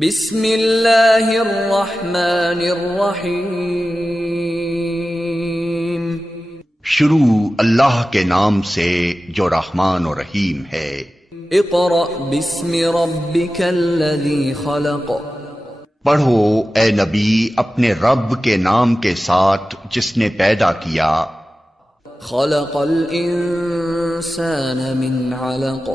बिस्मिल्लाहिर्रहमानिर्रहीम। शुरू अल्लाह के नाम से जो रहमान और रहीम है। इक़रा बिस्मि रब्बिकल्लज़ी खलक़। पढ़ो ए नबी अपने रब के नाम के साथ जिसने पैदा किया। खलक़ल इंसान मिन अलक़।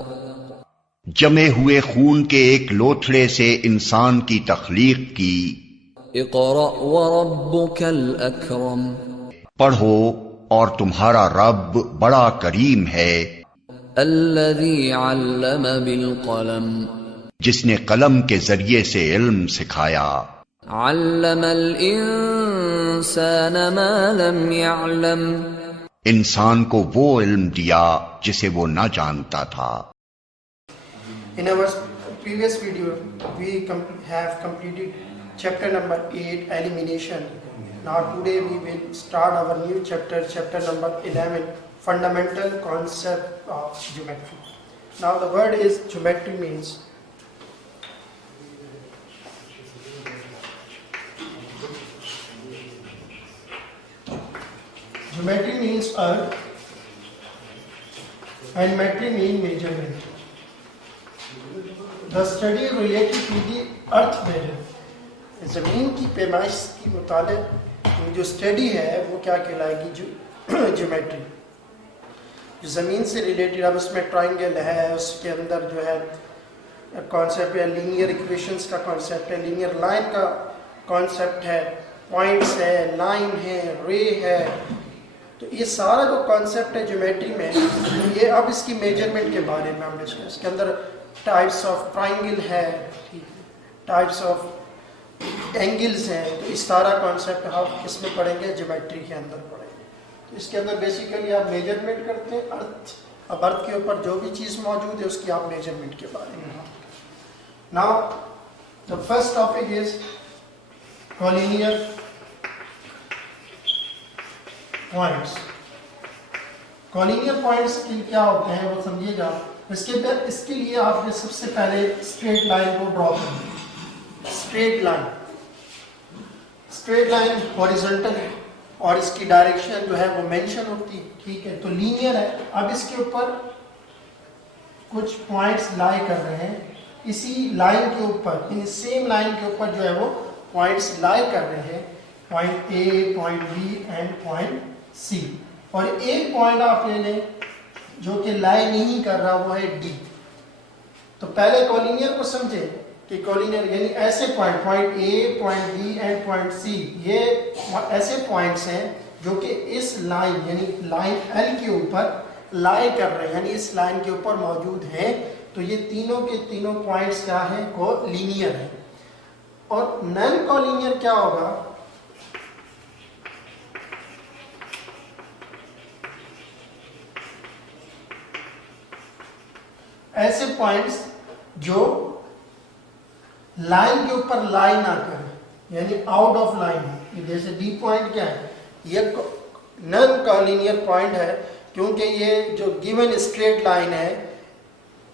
जमे हुए खून के एक लोथड़े से इंसान की तख्लीक की। इक़रा व रब्बुकल अकरम। पढ़ो और तुम्हारा रब बड़ा करीम है। अल्लज़ी अल्लम बिल क़लम। जिसने कलम के जरिए से इल्म सिखाया। अल्लमल इंसान मा लम यअलम। इंसान को वो इल्म दिया जिसे वो न जानता था। In our previous video, we have completed chapter number 8, elimination. Now today we will start our new chapter, chapter number 11, fundamental concept of geometry. Now the word is geometry means earth and metry means measurement. The study related to the earth measure, ज़मीन की पैमाइश की मुताबिक जो study है वो क्या कहलाएगी, geometry. जो ज़मीन से रिलेटेड, अब उसमें ट्राइंगल है, उसके अंदर जो है कॉन्सेप्ट है, लीनियर इक्वेशंस का कॉन्सेप्ट है, लीनियर लाइन का कॉन्सेप्ट है, पॉइंट्स है, लाइन है, रे है। तो ये सारा जो कॉन्सेप्ट है ज्योमेट्री में, ये अब इसकी मेजरमेंट के बारे में हम डिस्कस। इसके अंदर टाइप्स ऑफ ट्राइंगल है, टाइप्स ऑफ एंगल्स हैं। तो इस सारा कॉन्सेप्ट हम किस में पढ़ेंगे, ज्योमेट्री के अंदर पढ़ेंगे। तो इसके अंदर बेसिकली आप मेजरमेंट करते हैं अर्थ। अब अर्थ के ऊपर जो भी चीज़ मौजूद है उसकी आप मेजरमेंट के बारे में। Now the first topic is collinear points. Collinear points क्या होते हैं वो समझिएगा। इसके लिए आपने सबसे पहले स्ट्रेट लाइन को ड्रॉ करना है। स्ट्रेट लाइन हॉरिजॉन्टल है और इसकी डायरेक्शन जो है वो मेंशन होती है, ठीक है। तो लीनियर है। अब इसके ऊपर कुछ पॉइंट्स लाई कर रहे हैं। इसी लाइन के ऊपर, इस सेम लाइन के ऊपर जो है वो पॉइंट्स लाई कर रहे हैं, point A, point B and point C. और एक पॉइंट आप ले लें जो कि लाई नहीं कर रहा, वो है डी। तो पहले कॉलिनियर को समझे कि कॉलिनियर यानी ऐसे point A, point B and point C, ये ऐसे पॉइंट्स हैं जो कि इस लाइन यानी लाइन एल के ऊपर लाई कर रहे हैं, यानी इस लाइन के ऊपर मौजूद हैं। तो ये तीनों के तीनों पॉइंट्स क्या हैं, कॉलिनियर है। और नॉन कॉलिनियर क्या होगा, ऐसे पॉइंट्स जो लाइन के ऊपर लाई ना करें, यानी आउट ऑफ लाइन है। जैसे डी पॉइंट क्या है, ये नॉन कॉलिनियर पॉइंट है क्योंकि ये जो गिवन स्ट्रेट लाइन है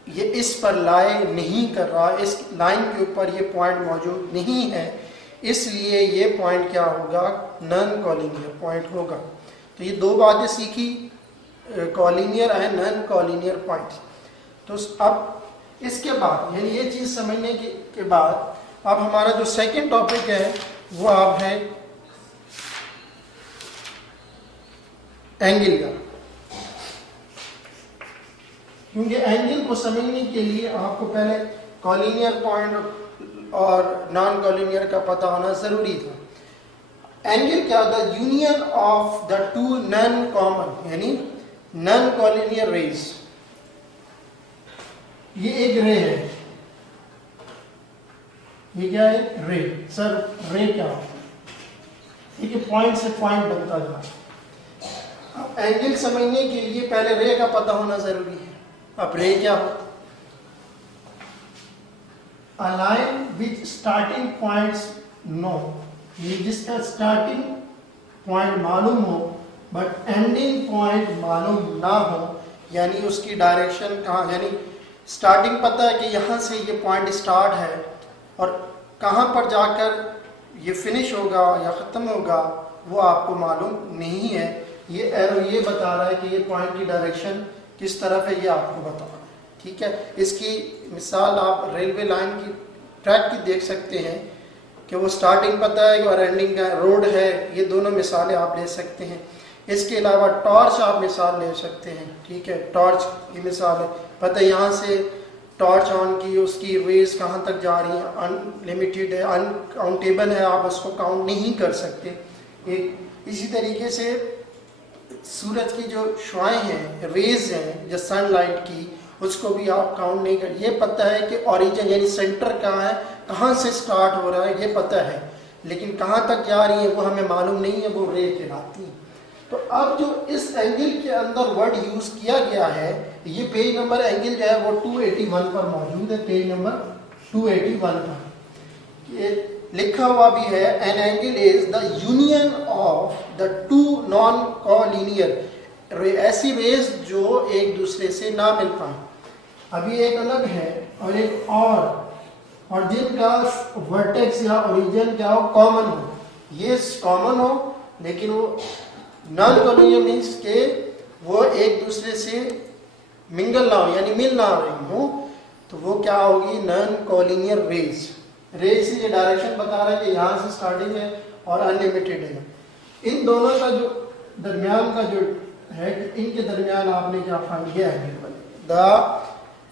ये इस पर लाई नहीं कर रहा, इस लाइन के ऊपर ये पॉइंट मौजूद नहीं है, इसलिए ये पॉइंट क्या होगा, नॉन कॉलिनियर पॉइंट होगा। तो ये दो बातें सीखी, collinear and non collinear point. तो अब इसके बाद यानी ये चीज़ समझने के बाद अब हमारा जो सेकंड टॉपिक है वो अब है एंगल का। क्योंकि एंगल को समझने के लिए आपको पहले कॉलिनियर पॉइंट और नॉन कॉलिनियर का पता होना ज़रूरी था। एंगल क्या होता है, union of the to non common यानी नॉन कॉलिनियर रेज। ये एक रे है, ये क्या है, रे। सर रे क्या होता है, ठीक है, पॉइंट से पॉइंट बनता जाता है। अब एंगल समझने के लिए पहले रे का पता होना जरूरी है। अब रे क्या होता है, a line which starting points no, ये जिसका स्टार्टिंग पॉइंट मालूम हो बट एंडिंग पॉइंट मालूम ना हो, यानी उसकी डायरेक्शन कहाँ, यानी स्टार्टिंग पता है कि यहाँ से ये पॉइंट स्टार्ट है और कहाँ पर जाकर ये फिनिश होगा या ख़त्म होगा वो आपको मालूम नहीं है। ये एरो ये बता रहा है कि ये पॉइंट की डायरेक्शन किस तरफ है, ये आपको बता रहा है। ठीक है, इसकी मिसाल आप रेलवे लाइन की ट्रैक की देख सकते हैं कि वो स्टार्टिंग पता है और एंडिंग का रोड है, ये दोनों मिसालें आप ले सकते हैं। इसके अलावा टॉर्च आप मिसाल ले सकते हैं। ठीक है, टॉर्च की मिसाल है, पता है यहाँ से टॉर्च ऑन की, उसकी रेज कहाँ तक जा रही है, अनलिमिटेड है, अनकाउंटेबल है, आप उसको काउंट नहीं कर सकते। एक इसी तरीके से सूरज की जो शुआएं हैं, रेज हैं जो सनलाइट की, उसको भी आप काउंट नहीं कर, ये पता है कि ओरिजिन यानी सेंटर कहाँ है, कहाँ से स्टार्ट हो रहा है ये पता है, लेकिन कहाँ तक जा रही है वो हमें मालूम नहीं है, वो रे कहलाती है। तो अब जो इस एंगल के अंदर वर्ड यूज किया गया है, ये पेज नंबर एंगल जो है वो 281 पर मौजूद है, पेज नंबर 281 पर ये लिखा हुआ भी है, an angle is the union of the to non collinear, ऐसी रेज जो एक दूसरे से ना मिल पाए। अभी एक अलग है और एक और जिनका वर्टेक्स या ओरिजिन क्या हो, कॉमन हो, ये कॉमन हो लेकिन वो नॉन कोलिनियर मीन्स के वो एक दूसरे से मिंगल ना हो यानी मिल ना रही हो, तो वो क्या होगी, नॉन कोलिनियर रेज। रेज से ये डायरेक्शन बता रहा है कि यहाँ से स्टार्टिंग है और अनलिमिटेड है। इन दोनों का जो दरमियान का जो है, इनके दरमियान आपने क्या फाइंड किया है,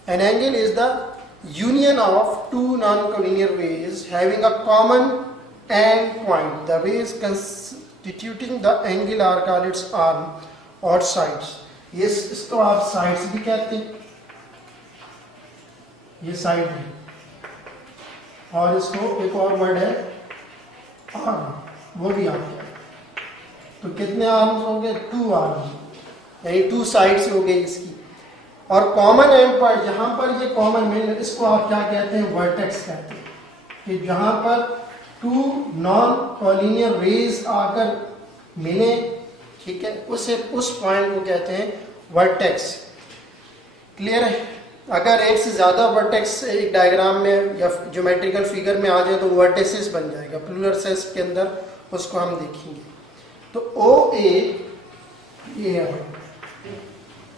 an angle is the union of two non-collinear rays having a common end point. The rays constituting the angle are called its arm or sides. ये इसको आप sides भी कहते हैं, ये side है, और इसको एक और वर्ड है arm, वो भी आप कहते हैं। तो कितने आर्म्स होंगे, 2 आर्म्स, यानी 2 साइड्स हो गई इसकी। और कॉमन एंड पर जहां पर ये कॉमन मिल, इसको आप क्या कहते हैं, वर्टेक्स कहते हैं, कि जहां पर 2 नॉन कोलिनियर रेज आकर मिले, ठीक है, उस पॉइंट को कहते हैं वर्टेक्स। क्लियर है? अगर एक से ज्यादा वर्टेक्स एक डायग्राम में या ज्योमेट्रिकल फिगर में आ जाए तो वर्टेसिस बन जाएगा, प्लूरल सेंस के अंदर उसको हम देखेंगे। तो ओ ए ये है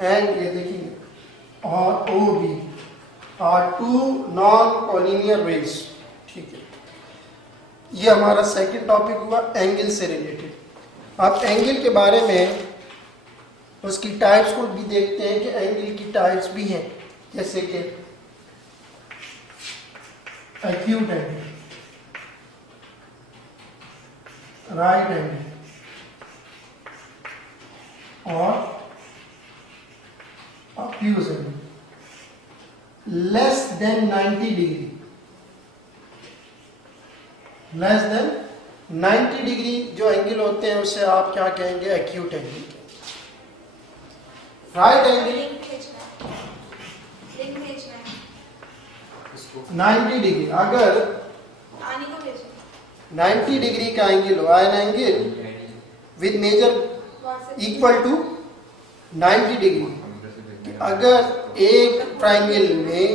एंड ये देखेंगे, और O B are 2 non collinear rays. ठीक है, ये हमारा सेकंड टॉपिक हुआ एंगल से रिलेटेड। अब एंगल के बारे में उसकी टाइप्स को भी देखते हैं कि एंगल की टाइप्स भी हैं, जैसे कि एक्यूट एंगल, राइट एंगल और obtuse angle. Less than 90 degree, less than 90 degree जो एंगल होते हैं उसे आप क्या कहेंगे, acute angle. Right angle 90 degree, अगर 90 डिग्री का एंगल हो, an angle with measure equal to 90 degree, अगर एक ट्रायंगल में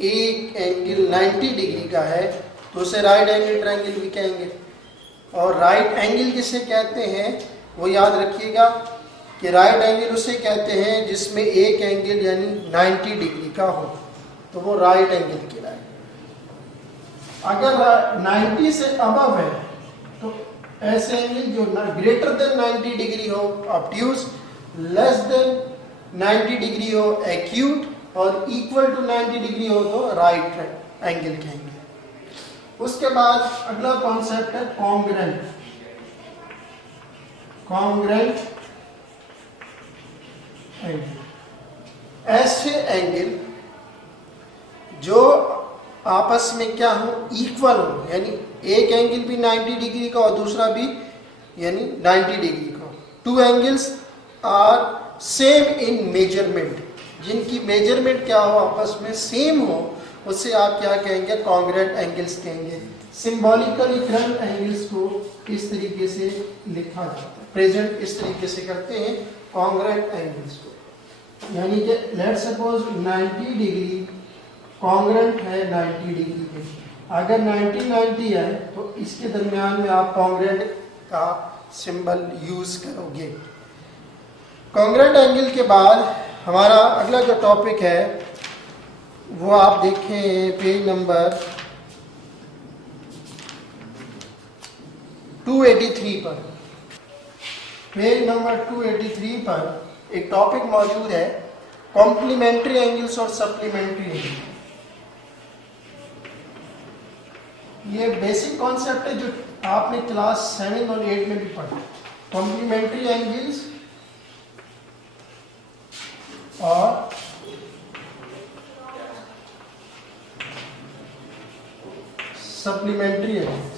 एक एंगल 90 डिग्री का है तो उसे राइट एंगल ट्रायंगल भी कहेंगे। और राइट एंगल किसे कहते हैं वो याद रखिएगा कि राइट एंगल उसे कहते हैं जिसमें एक एंगल यानी 90 डिग्री का हो, तो वो राइट एंगल कहलाएगा। अगर 90 से अबव है तो ऐसे एंगल जो ग्रेटर देन 90 डिग्री हो ऑब्ट्यूज, लेस देन 90 डिग्री हो एक्यूट, और इक्वल टू 90 डिग्री हो तो राइट एंगल कहेंगे। उसके बाद अगला कॉन्सेप्ट है कॉन्ग्रेंट। कॉन्ग्रेंट एंगल, ऐसे एंगल जो आपस में क्या हो, इक्वल हो, यानी एक एंगल भी 90 डिग्री का और दूसरा भी यानी 90 डिग्री का। 2 angles are same in measurement, जिनकी मेजरमेंट क्या हो, आपस में सेम हो, उससे आप क्या कहेंगे, कॉन्ग्रेंट एंगल्स कहेंगे। सिंबॉलिकली करंट एंगल्स को इस तरीके से लिखा जाता है, प्रेजेंट इस तरीके से करते हैं कॉन्ग्रेंट एंगल्स को, यानी कि लेट्स सपोज 90 डिग्री कॉन्ग्रेंट है 90 डिग्री के, अगर 90-90 है तो इसके दरमियान में आप कॉन्ग्रेंट का सिंबल यूज करोगे। कॉन्ग्रेंट एंगल के बाद हमारा अगला जो टॉपिक है वो आप देखें पेज नंबर 283 पर। पेज नंबर 283 पर एक टॉपिक मौजूद है कॉम्प्लीमेंट्री एंगल्स और सप्लीमेंट्री एंगल। ये बेसिक कॉन्सेप्ट है जो आपने क्लास 7 और 8 में भी पढ़ा। कॉम्प्लीमेंट्री एंगल्स और supplementary angles.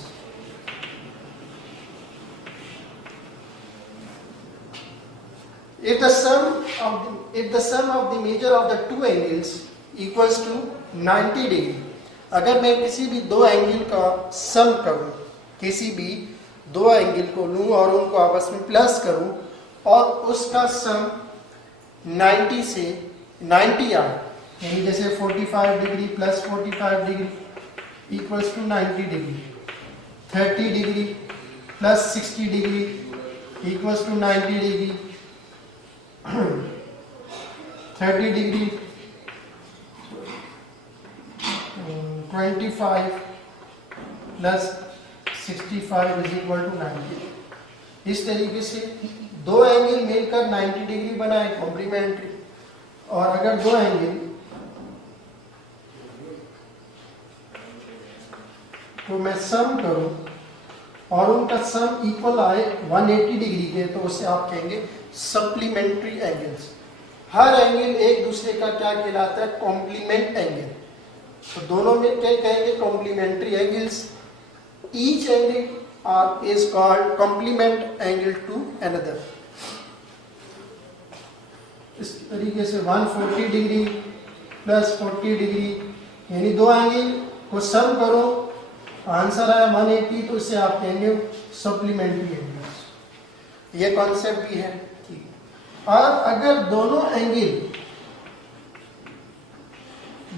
If the sum of the measure of the two angles equals to 90 degree, अगर मैं किसी भी दो एंगल का सम करूं, किसी भी दो एंगल को लूं और उनको आपस में प्लस करूं और उसका सम 90 से 90 आए, यानी जैसे 45 degree plus 45 degree equals to 90 degree, 30 degree plus 60 degree equals to 90 degree, 30 degree 25 plus 65 is equal to 90। इस तरीके से दो एंगल मिलकर 90 डिग्री बनाए कॉम्प्लीमेंट्री, और अगर दो एंगल तो मैं सम करूं और उनका सम इक्वल आए 180 डिग्री के, तो उसे आप कहेंगे सप्लीमेंट्री एंगल्स। हर एंगल एक दूसरे का क्या कहलाता है? Complement angle. तो दोनों में क्या कहेंगे? Complementary angles. Each angle is called complement angle to another. इस तरीके से 140 डिग्री प्लस 40 डिग्री, यानी दो एंगल को सम करो, आंसर आया 180, तो इसे आप कहेंगे सप्लीमेंट्री एंगल्स। ये कॉन्सेप्ट भी है। ठीक। और अगर दोनों एंगल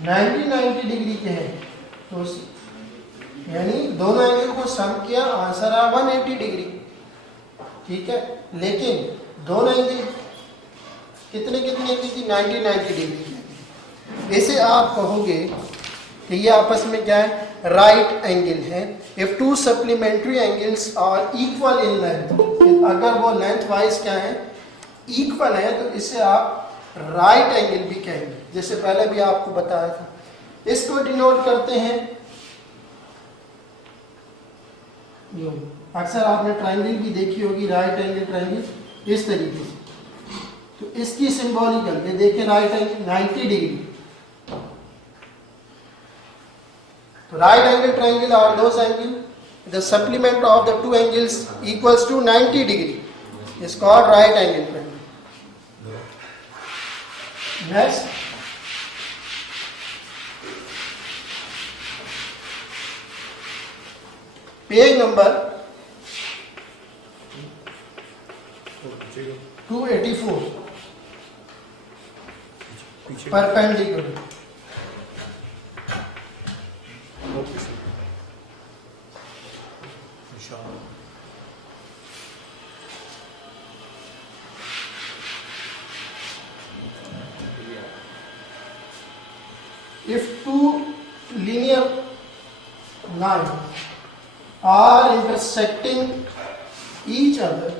90 डिग्री के हैं तो यानी दोनों एंगल को सम किया, आंसर आया 180 डिग्री। ठीक है, लेकिन दोनों एंगल कितने की 90 डिग्री की, इसे आप कहोगे कि ये आपस में क्या है? राइट एंगल है। If two supplementary angles are equal in length, अगर वो लेंथ वाइज क्या है? इक्वल है, तो इसे आप राइट एंगल भी कहेंगे, जैसे पहले भी आपको बताया था। इसको डिनोट करते हैं, अक्सर आपने ट्रायंगल भी देखी होगी, राइट एंगल ट्रायंगल इस तरीके से। तो इसकी सिंबॉलिकल ये देखें, राइट एंगल 90 डिग्री। तो right angle triangle are those angle the supplement of the two angles equals to 90 degree is called right angle triangle. Next, page number 284, perpendicular. If two linear lines are intersecting each other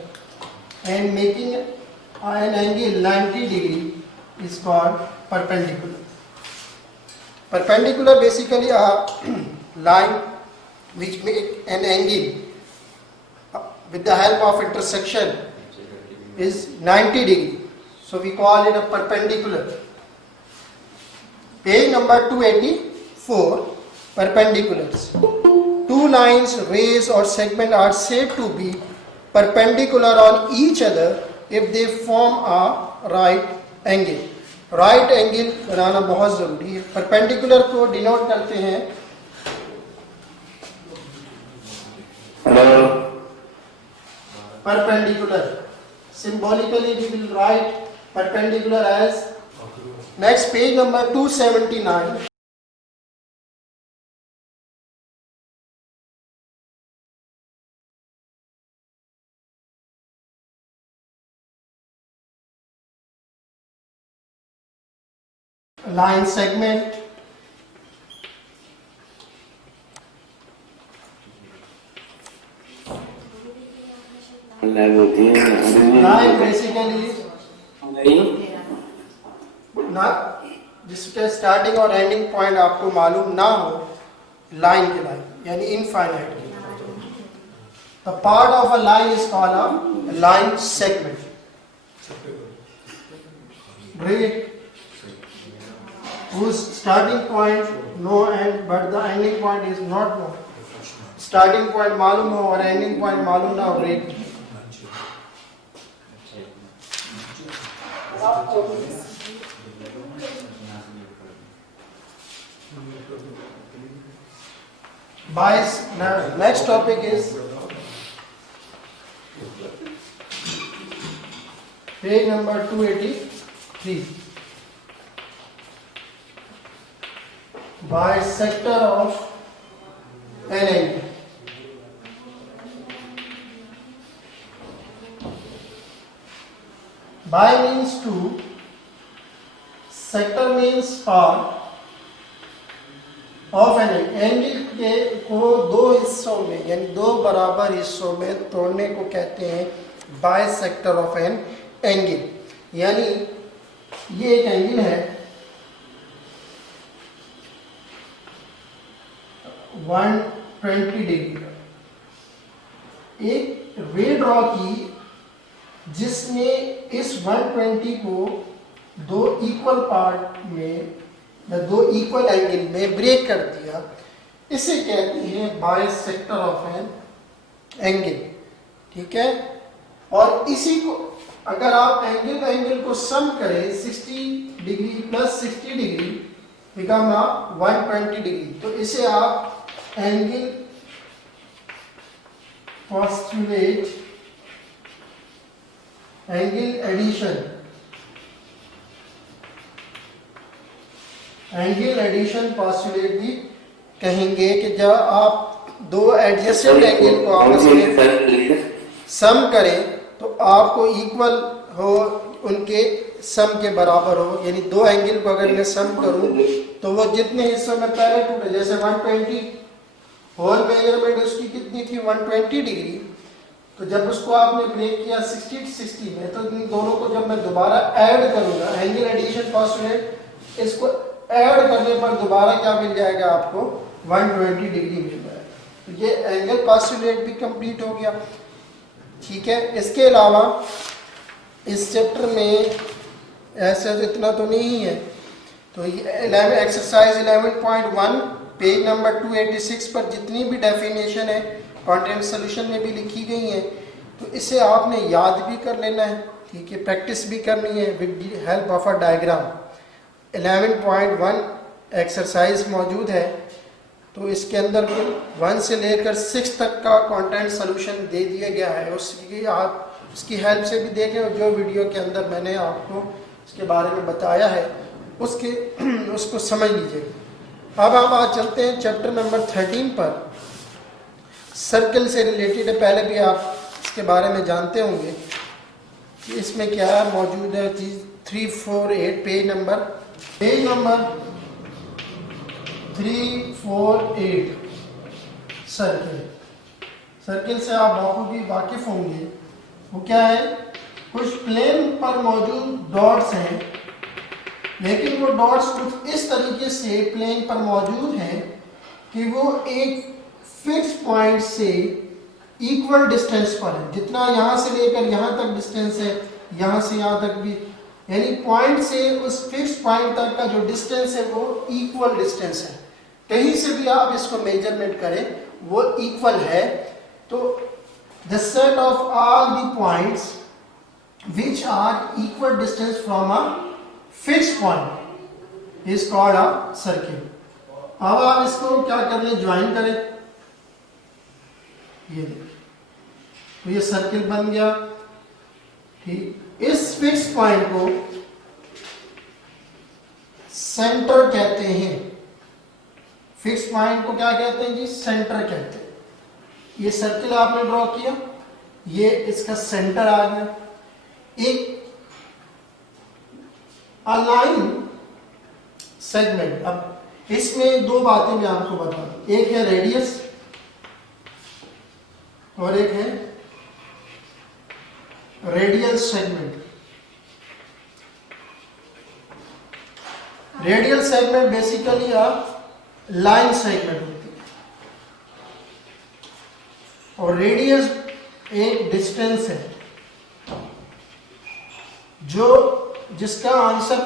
and making an angle 90 degree is called perpendicular. Perpendicular basically a line which make an angle with the help of intersection is 90 degree. So we call it a perpendicular. Page number 284, perpendiculars. Two lines, rays or segment are said to be perpendicular on each other if they form a right angle. Right angle बनाना बहुत जरूरी है। Perpendicular को denote करते हैं perpendicular. Symbolically we will write perpendicular as, next page number 279. line segment, line basically ना जिसके starting और एंडिंग पॉइंट आपको मालूम ना हो, लाइन के लाइन यानी इनफाइनाइट की। The part of a line is called a line segment. Read whose starting point no and but the ending point is not known. Starting point मालूम हो और ending point मालूम ना हो, read. Next topic is page number 283. Bisector of an angle. Bi means two, sector means part of an angle के को दो हिस्सों में यानी दो बराबर हिस्सों में तोड़ने को कहते हैं बाइसेक्टर ऑफ एन एंगल। यानी ये एक एंगल है 120 डिग्री का, एक रे ड्रॉ की जिसने इस 120 को दो इक्वल पार्ट में या दो इक्वल एंगल में ब्रेक कर दिया, इसे कहते हैं बाइसेक्टर ऑफ एन एंगल। ठीक है, और इसी को अगर आप एंगल को सम करें 60 degree plus 60 degree become 120 degree, तो इसे आप angle postulate angle addition postulate भी कहेंगे कि जब आप दो एडजेसेंट एंगल को आपस में सम करें तो आपको इक्वल हो, उनके सम के बराबर हो। यानी दो एंगल को अगर मैं सम करूं तो वो जितने हिस्सों में पहले टूटे, जैसे 120 होल मेजरमेंट उसकी कितनी थी 120 डिग्री, तो जब उसको आपने ब्रेक किया 60 में, तो इन दोनों को जब मैं दोबारा ऐड करूंगा एंगल एडिशन पोस्टुलेट, इसको ऐड करने पर दोबारा क्या मिल जाएगा आपको 120 डिग्री मिल जाएगा। तो ये एंगल पोस्टुलेट भी कंप्लीट हो गया। ठीक है, इसके अलावा इस चैप्टर में ऐसे तो इतना तो नहीं है, तो ये एक्सरसाइज 11.1 पेज नंबर 286 पर जितनी भी डेफिनेशन है कंटेंट सोल्यूशन में भी लिखी गई है, तो इसे आपने याद भी कर लेना है। ठीक है, प्रैक्टिस भी करनी है with the help of a diagram. 11.1 exercise मौजूद है, तो इसके अंदर 1 से लेकर 6 तक का कंटेंट सोल्यूशन दे दिया गया है। उसकी आप उसकी हेल्प से भी देखें, और जो वीडियो के अंदर मैंने आपको इसके बारे में बताया है उसको समझ लीजिएगा। अब हम आज चलते हैं चैप्टर नंबर 13 पर। सर्कल से रिलेटेड है, पहले भी आप इसके बारे में जानते होंगे कि इसमें क्या मौजूद है चीज़। 348 पेज नंबर 348 सर्किल से आप वाकिफ होंगे। वो क्या है, कुछ प्लेन पर मौजूद डॉट्स हैं, लेकिन वो डॉट्स कुछ इस तरीके से प्लेन पर मौजूद हैं कि वो एक फिक्स पॉइंट से इक्वल डिस्टेंस पर है। जितना यहाँ से लेकर यहाँ तक डिस्टेंस है, यहाँ से यहाँ तक भी, यानी पॉइंट से उस फिक्स पॉइंट तक का जो डिस्टेंस है वो इक्वल डिस्टेंस है। कहीं से भी आप इसको मेजरमेंट करें वो इक्वल है। तो the set of all the points which are equal distance from a fixed point is called a circle। अब आप इसको क्या कर लें, ज्वाइन करें, ये तो ये सर्किल बन गया। ठीक, इस फिक्स पॉइंट को सेंटर कहते हैं। फिक्स पॉइंट को क्या कहते हैं जी, सेंटर कहते हैं। ये सर्किल आपने ड्रॉ किया, ये इसका सेंटर आ गया। एक लाइन सेगमेंट। अब इसमें दो बातें मैं आपको बता दूं, एक है रेडियस और एक है radial segment. Radial segment basically line segment होती है और रेडियस एक डिस्टेंस है जो जिसका आंसर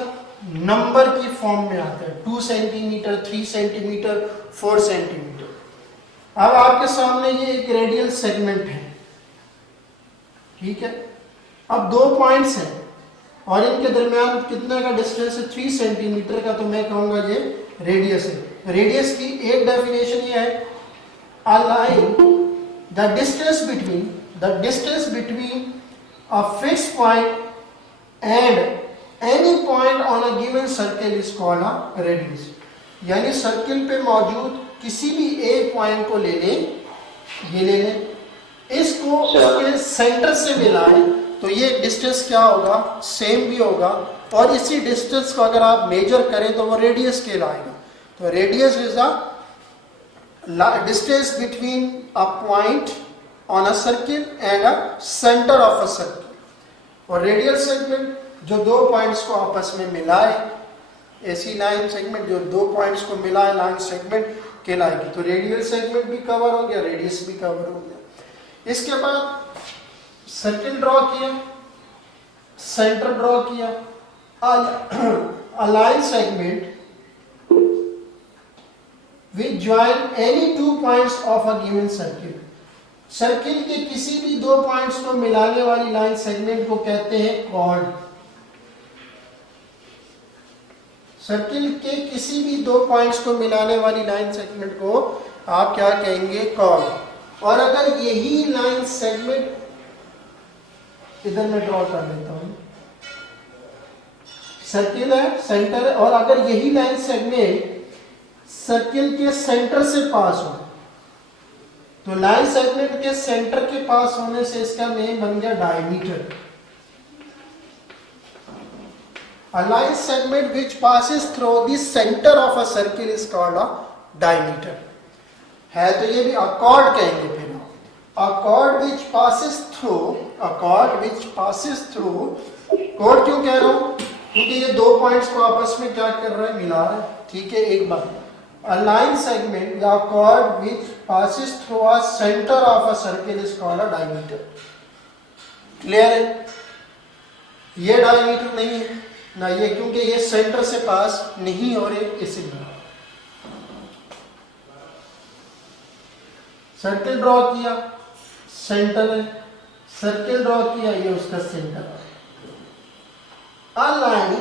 नंबर की फॉर्म में आता है, 2 सेंटीमीटर, 3 सेंटीमीटर, 4 सेंटीमीटर। अब आपके सामने ये एक रेडियल सेगमेंट है, ठीक है। अब 2 पॉइंट्स हैं और इनके दरमियान कितने का डिस्टेंस है, 3 सेंटीमीटर का, तो मैं कहूंगा ये रेडियस है। रेडियस की एक डेफिनेशन ये है, a line the distance between a fixed point and any point on a given circle is called a radius. यानी सर्किल पे मौजूद किसी भी एक पॉइंट को ले लें, ये ले लें, इसको उसके सेंटर से मिलाएं तो ये डिस्टेंस क्या होगा, सेम भी होगा, और इसी डिस्टेंस को अगर आप मेजर करें तो वो रेडियस कहलाएगा। तो radius is a distance between a point on a circle and a centre of a circle. और रेडियल सेगमेंट जो 2 पॉइंट्स को आपस में मिलाए, ऐसी लाइन सेगमेंट जो 2 पॉइंट्स को मिलाए लाइन सेगमेंट कहलाएगी। तो रेडियल सेगमेंट भी कवर हो गया, रेडियस भी कवर हो गया। इसके बाद सर्किल ड्रॉ किया, सेंटर ड्रॉ किया, line segment which join any 2 points of a given circle. Circle के किसी भी 2 पॉइंट्स को मिलाने वाली लाइन सेगमेंट को कहते हैं कॉर्ड। सर्किल के किसी भी 2 पॉइंट्स को मिलाने वाली लाइन सेगमेंट को आप क्या कहेंगे, कॉर्ड। और अगर यही लाइन सेगमेंट, इधर मैं ड्रॉ कर देता हूं, सर्किल है, सेंटर है, और अगर यही लाइन सेगमेंट सर्किल के सेंटर से पास हो तो लाइन सेगमेंट के सेंटर के पास होने से इसका नेम बन गया diameter. A line segment which passes through the center of a circle is called a diameter। है तो ये भी a chord कहेंगे फिर। A chord which passes through, chord क्यों कह रहा हूं, क्योंकि ये 2 पॉइंट्स को आपस में क्या कर रहा है, मिला रहा है, ठीक है। एक बार a line segment या chord which passes through a center of a circle is called a diameter। Clear है? ये डायमीटर नहीं है ना ये, क्योंकि ये सेंटर से पास नहीं हो रहे, इसीलिए। सर्किल ड्रॉ किया, सेंटर है, सर्किल ड्रॉ किया, ये उसका सेंटर है। A line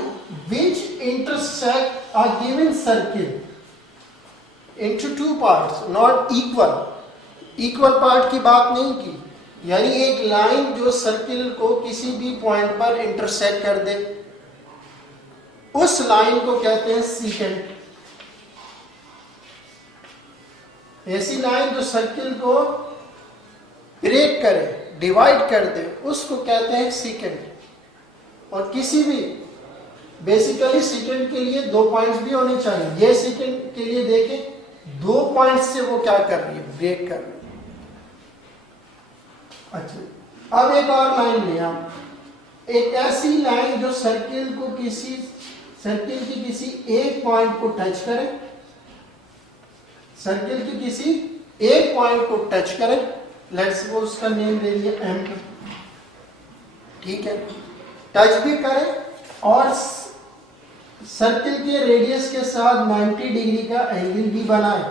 which intersect a given circle into 2 parts, not equal। Equal part की बात नहीं की, यानी एक लाइन जो सर्किल को किसी भी पॉइंट पर इंटरसेक्ट कर दे, उस लाइन को कहते हैं सीकेंट। ऐसी लाइन जो सर्किल को ब्रेक करे, डिवाइड कर दे, उसको कहते हैं सीकेंट। और किसी भी बेसिकली सीकेंट के लिए 2 पॉइंट्स भी होने चाहिए। ये सीकेंट के लिए देखें 2 पॉइंट्स से वो क्या कर रही है, ब्रेक कर रही है। अच्छा, अब एक और लाइन लिया, एक ऐसी लाइन जो सर्किल की किसी एक पॉइंट को टच करे, सर्किल की किसी एक पॉइंट को टच करे, लेट्स सपोज उसका नेम दे दिया एम, ठीक है। टच भी करे और सर्किल के रेडियस के साथ 90 डिग्री का एंगल भी बनाए,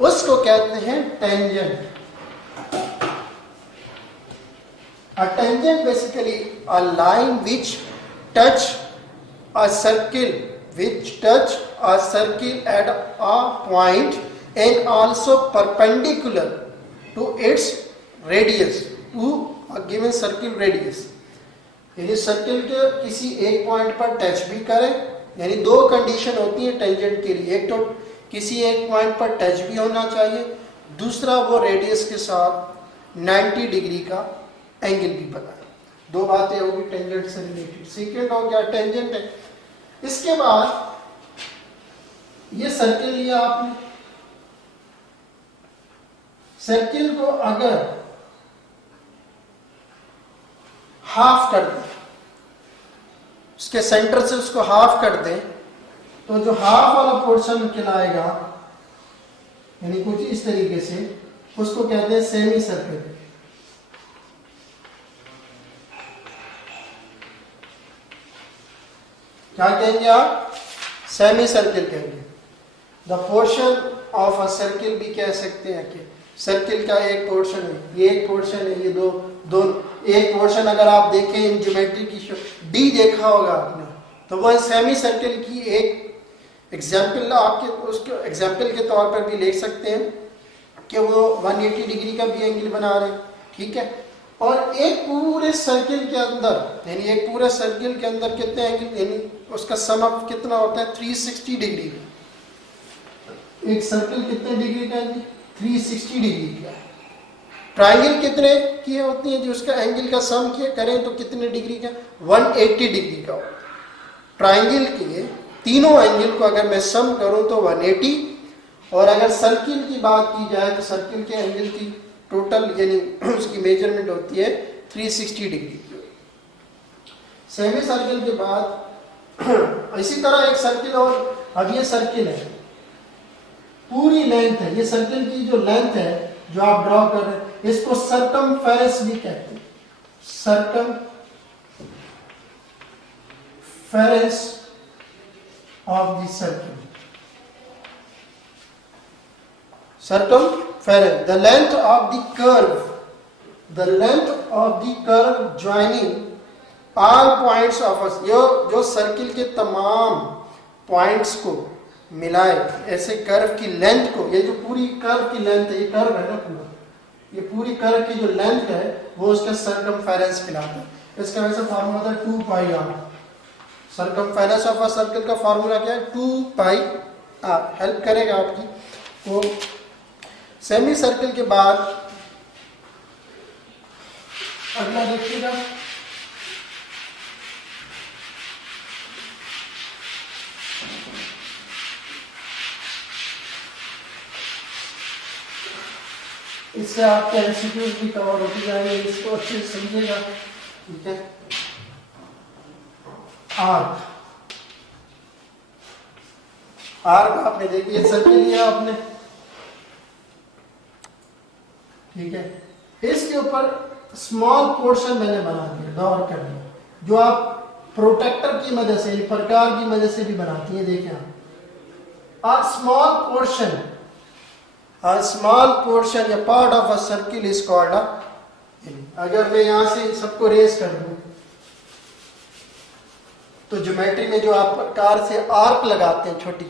उसको कहते हैं tangent. A tangent basically a line which touch a circle at a point and also perpendicular to its radius, to a given circle radius। यानी सर्किल के किसी एक पॉइंट पर टच भी करे, यानी 2 कंडीशन होती है टेंजेंट के लिए, एक तो किसी एक पॉइंट पर टच भी होना चाहिए, दूसरा वो रेडियस के साथ 90 डिग्री का एंगल भी बनाए। 2 बातें होगी टेंजेंट से रिलेटेड। सीकेंट हो गया, टेंजेंट है। इसके बाद ये सर्किल लिया आपने, सर्किल को अगर हाफ कर दें, उसके सेंटर से उसको हाफ कर दें, तो जो हाफ वाला पोर्शन कहलाएगा, यानी कुछ इस तरीके से, उसको कहते हैं सेमी सर्किल। क्या कहेंगे आप? सेमी सर्किल कहेंगे। The portion of a circle भी कह सकते हैं कि सर्किल का एक पोर्शन है, ये एक पोर्शन है, ये दो एक पोर्शन अगर आप देखें इन ज्योमेट्री की डी देखा होगा आपने, तो वह सेमी सर्किल की एक एग्जाम्पल आपके उसके एग्जाम्पल के तौर पर भी ले सकते हैं कि वो 180 डिग्री का भी एंगल बना रहे हैं, ठीक है। और एक पूरे सर्किल के अंदर, यानी एक पूरे सर्किल के अंदर कितने एंगल, यानी उसका सम अप कितना होता है? 360 डिग्री। एक सर्किल कितने डिग्री का है? 360 डिग्री का। ट्राइंगल कितने की होती है जो उसका एंगल का सम करें तो कितने डिग्री का? 180 डिग्री का। ट्राइंगल के तीनों एंगल को अगर मैं सम करूं तो 180, और अगर सर्किल की बात की जाए तो सर्किल के एंगल की टोटल यानी उसकी मेजरमेंट होती है 360 डिग्री की। सेमी सर्किल के बाद इसी तरह एक सर्किल, और अब ये सर्किल है, पूरी लेंथ है, ये सर्किल की जो लेंथ है जो आप ड्रॉ कर रहे हैं, इसको सर्कमफेरेंस भी कहते हैं। Circumference of the circle. Circumference, the length of the curve joining all points of us, जो सर्किल के तमाम पॉइंट्स को मिलाए, ऐसे कर्व की लेंथ को, ये जो पूरी कर्व की लेंथ है, ये कर्व है ना पूरा, ये पूरी कर्व की जो लेंथ है वो उसका सर्कमफेरेंस कहलाता है। इसका वैसे फार्मूला था 2 pi r. Circumference of a circle का फार्मूला क्या है? 2 पाई आर। हेल्प करेगा आपकी। तो सेमी सर्किल के बाद अगला देखिएगा, इससे आपके एमसीक्यूज भी कवर होते जाएंगे, इसको अच्छे से समझिएगा, ठीक है। आर्क आपने देखी, ये सर्किल लिया आपने, ठीक है। इसके ऊपर स्मॉल पोर्शन मैंने बना दिया, ड्रॉ कर दिया, जो आप प्रोटेक्टर की मदद से, प्रकार की मदद से भी बनाती है। देखें आप, स्मॉल पोर्शन या part of a circle is called a, अगर मैं यहां से सबको रेस कर दूं तो ज्योमेट्री में जो आप प्रकार से आर्क लगाते हैं छोटी,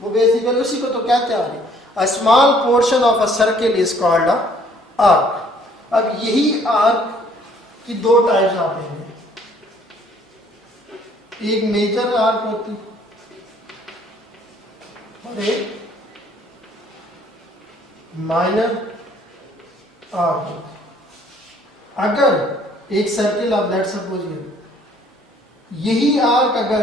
वो बेसिकली उसी को तो कहते हैं। A small portion of a circle is called a arc. अब यही आर्क की दो टाइप्स आते हैं, एक मेजर आर्क होती और एक माइनर आर्क होती। अगर एक सर्किल आप लेट सपोज यही आर्क अगर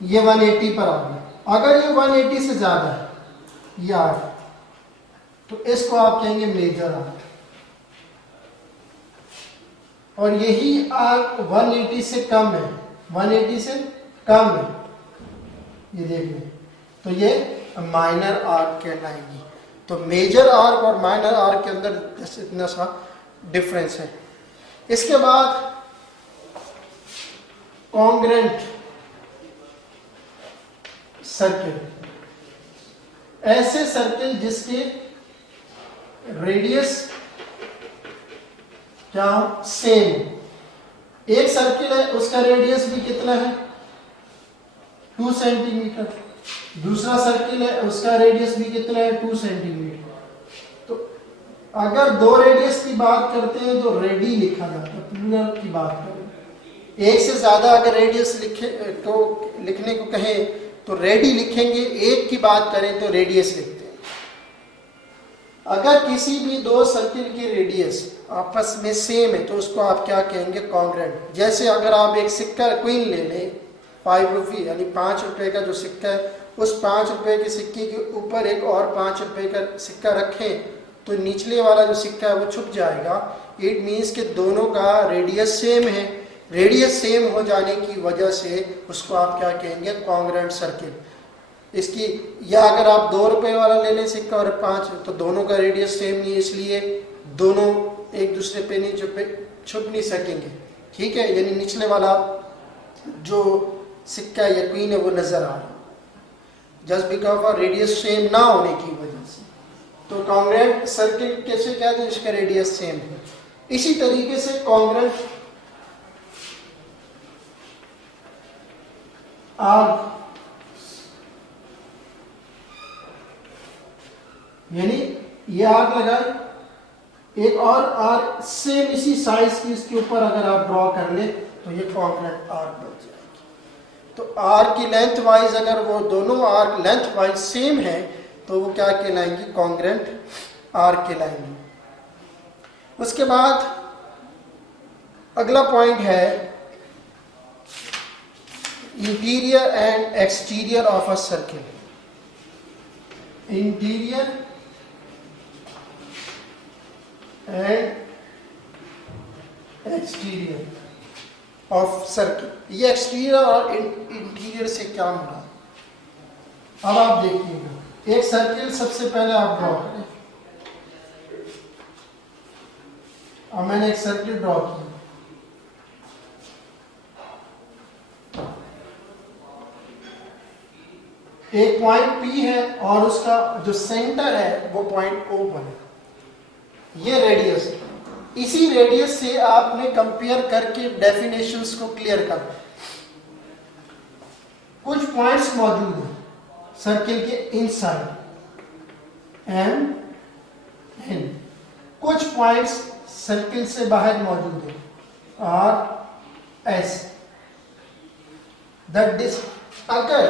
ये 180 पर आ गया, अगर ये 180 से ज्यादा है ये आर्क, तो इसको आप कहेंगे मेजर आर्क। और यही आर्क 180 से कम है, 180 से कम है, ये देख लें, तो ये माइनर आर्क कहलाएगी। तो मेजर आर्क और माइनर आर्क के अंदर इतना सा डिफरेंस है। इसके बाद कॉन्ग्रेंट सर्किल, ऐसे सर्किल जिसके रेडियस क्या हो, सेम। एक सर्किल है, उसका रेडियस भी कितना है, 2 सेंटीमीटर। दूसरा सर्किल है, उसका रेडियस भी कितना है, 2 सेंटीमीटर। तो अगर दो रेडियस की बात करते हैं तो रेडी लिखा जाता है, प्लूरल की बात करें। एक से ज्यादा अगर रेडियस लिखने को कहें तो रेडी लिखेंगे, एक की बात करें तो रेडियस लिखते हैं। अगर किसी भी दो सर्किल की रेडियस आपस में सेम है तो उसको आप क्या कहेंगे, कॉन्ग्रेंट। जैसे अगर आप एक सिक्का क्वीन ले लें ₹5 यानी 5 रुपए का जो सिक्का है, उस 5 रुपए के सिक्के के ऊपर एक और 5 रुपए का सिक्का रखें तो निचले वाला जो सिक्का है वो छुप जाएगा। इट मीन्स कि दोनों का रेडियस सेम है। रेडियस सेम हो जाने की वजह से उसको आप क्या कहेंगे, कॉन्ग्रुएंट सर्किल। इसकी, या अगर आप 2 रुपए वाला ले लें सिक्का और 5, तो दोनों का रेडियस सेम नहीं है, इसलिए दोनों एक दूसरे पे नहीं छुप नहीं सकेंगे। ठीक है, यानी निचले वाला जो सिक्का या क्वीन है वो नजर आ रहा है, just because of radius same ना होने की वजह से। तो कॉन्ग्रुएंट सर्किल कैसे कहते हैं, इसका रेडियस सेम है। इसी तरीके से कॉन्ग्रुएंट आर्क, यानी ये आर्क लगाए, एक और आर्क सेम इसी साइज की इसके ऊपर अगर आप ड्रॉ कर ले तो ये कॉन्ग्रुएंट आर्क बन जाएगी। तो आर्क की लेंथ वाइज, अगर वो दोनों आर्क लेंथ वाइज सेम है तो वो क्या कहलाएंगी, कॉन्ग्रुएंट आर्क कहलाएंगी। उसके बाद अगला पॉइंट है interior and exterior of a circle. Interior and exterior of circle. ये एक्सटीरियर और इंटीरियर से क्या मिला, अब आप देखिएगा। एक सर्किल सबसे पहले आप ड्रॉ करें, और मैंने एक सर्किल ड्रॉ किया। एक पॉइंट P है और उसका जो सेंटर है वो पॉइंट O पर है। ये रेडियस है। इसी रेडियस से आपने कंपेयर करके डेफिनेशंस को क्लियर कर, कुछ पॉइंट्स मौजूद हैं सर्किल के इनसाइड एंड इन, कुछ पॉइंट्स सर्किल से बाहर मौजूद है R S। अगर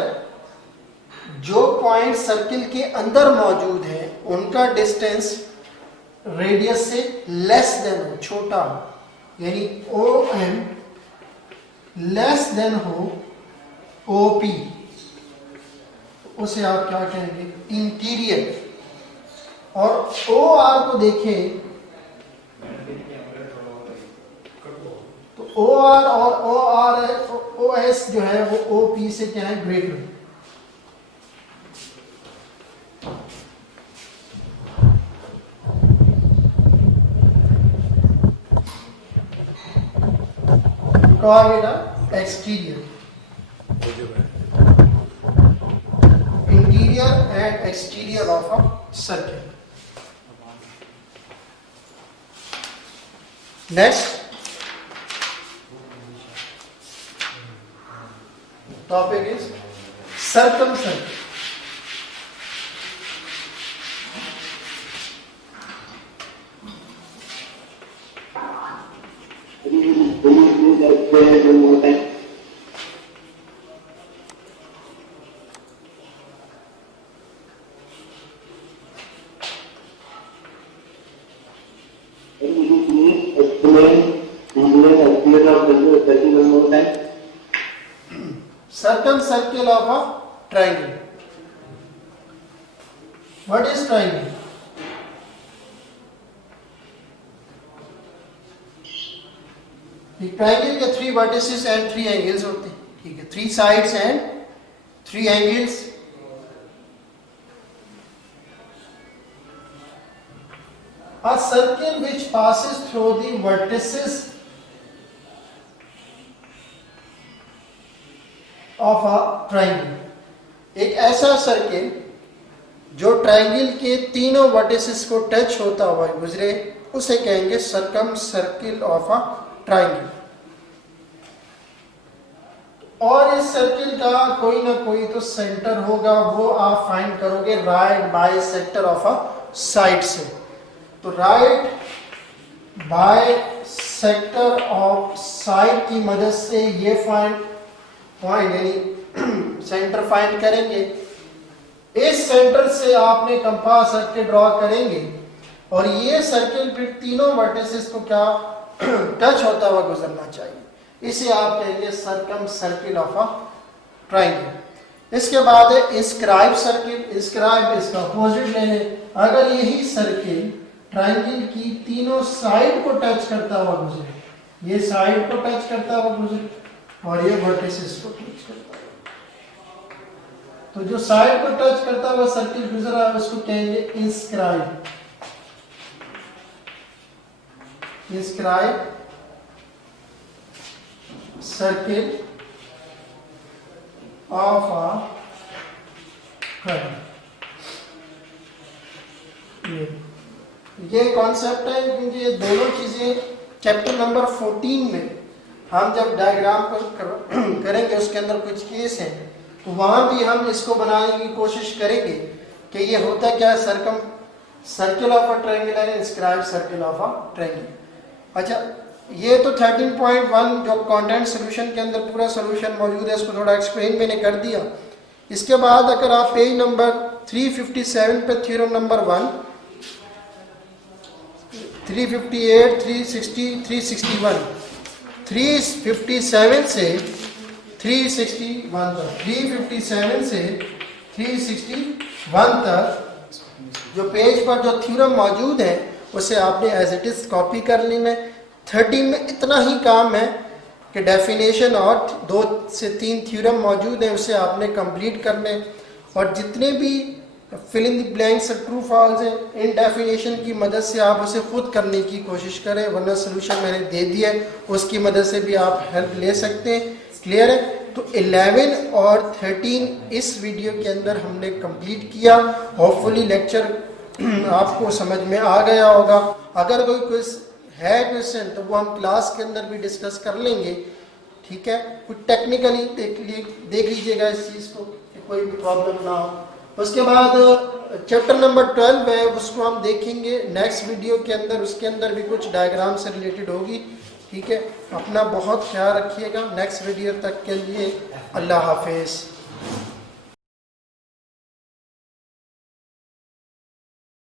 जो पॉइंट सर्किल के अंदर मौजूद है उनका डिस्टेंस रेडियस से लेस देन हो, छोटा हो, यानी OM लेस देन हो OP, उसे आप क्या कहेंगे, इंटीरियर। और OR को देखें तो OR और OS जो है वो OP से क्या है, ग्रेटर। कहा गया exterior, interior and exterior of a circle. Next topic is circumference. Circle of a triangle. What is triangle? एक ट्राइंगल के 3 वर्टिसेस एंड 3 एंगल्स होते हैं। ठीक है, 3 sides and 3 angles. A circle which passes through the vertices of a triangle, एक ऐसा circle जो triangle के तीनों वर्टिसेस को टच होता हुआ गुजरे, उसे कहेंगे circum circle of a triangle. और इस सर्किल का कोई ना कोई तो सेंटर होगा, वो आप फाइंड करोगे right by sector of a side से। तो right by sector of side की मदद से ये पॉइंट यानी सेंटर फाइंड करेंगे। इस सेंटर से आपने कंपास रख के ड्रॉ करेंगे और ये सर्किल फिर तीनों वर्टिसेस को क्या टच होता हुआ गुजरना चाहिए। इसे आप कहेंगे circum circle of a triangle. इसके बाद है इंस्क्राइब सर्किल। इंस्क्राइब इसका अपोजिट ले लें। अगर यही सर्किल ट्राइंगल की तीनों साइड को टच करता हुआ गुजरे, ये साइड को टच करता हुआ गुजरे और ये वर्टिसेस को टच करता हुआ, तो जो साइड को टच करता हुआ सर्किल गुजरा है उसको कहेंगे inscribe. Inscribe circle of a curve. ये कॉन्सेप्ट है क्योंकि ये दोनों चीजें चैप्टर नंबर 14 में हम जब डायग्राम को करेंगे उसके अंदर कुछ केस हैं तो वहां भी हम इसको बनाने की कोशिश करेंगे कि ये होता क्या है, circle of a triangle and inscribe circle of a triangle. अच्छा, ये तो 13.1 जो कंटेंट सॉल्यूशन के अंदर पूरा सॉल्यूशन मौजूद है, इसको थोड़ा एक्सप्लेन मैंने कर दिया। इसके बाद अगर आप पेज नंबर 357 पे थ्योरम नंबर 1, 358, 360, 361, 357 से 361 तक, 357 से 361 तक जो पेज पर जो थ्योरम मौजूद है उसे आपने एज इट इज कॉपी कर लेना है। 13 में इतना ही काम है कि डेफिनेशन और 2 से 3 थ्योरम मौजूद है उसे आपने कंप्लीट करने, और जितने भी फिल इन द ब्लैंक्स और ट्रू फॉल्स हैं इन डेफिनेशन की मदद से आप उसे खुद करने की कोशिश करें, वरना सोल्यूशन मैंने दे दिया है उसकी मदद से भी आप हेल्प ले सकते हैं। क्लियर है? तो 11 और 13 इस वीडियो के अंदर हमने कंप्लीट किया। होपफुली लेक्चर आपको समझ में आ गया होगा। अगर कोई क्विज है क्वेश्चन तो वो हम क्लास के अंदर भी डिस्कस कर लेंगे। ठीक है, कुछ टेक्निकली देख लीजिएगा इस चीज़ को कि कोई भी प्रॉब्लम ना हो। उसके बाद चैप्टर नंबर 12 है उसको हम देखेंगे नेक्स्ट वीडियो के अंदर, उसके अंदर भी कुछ डायग्राम से रिलेटेड होगी। ठीक है, अपना बहुत ख्याल रखिएगा। नेक्स्ट वीडियो तक के लिए अल्लाह हाफिज़।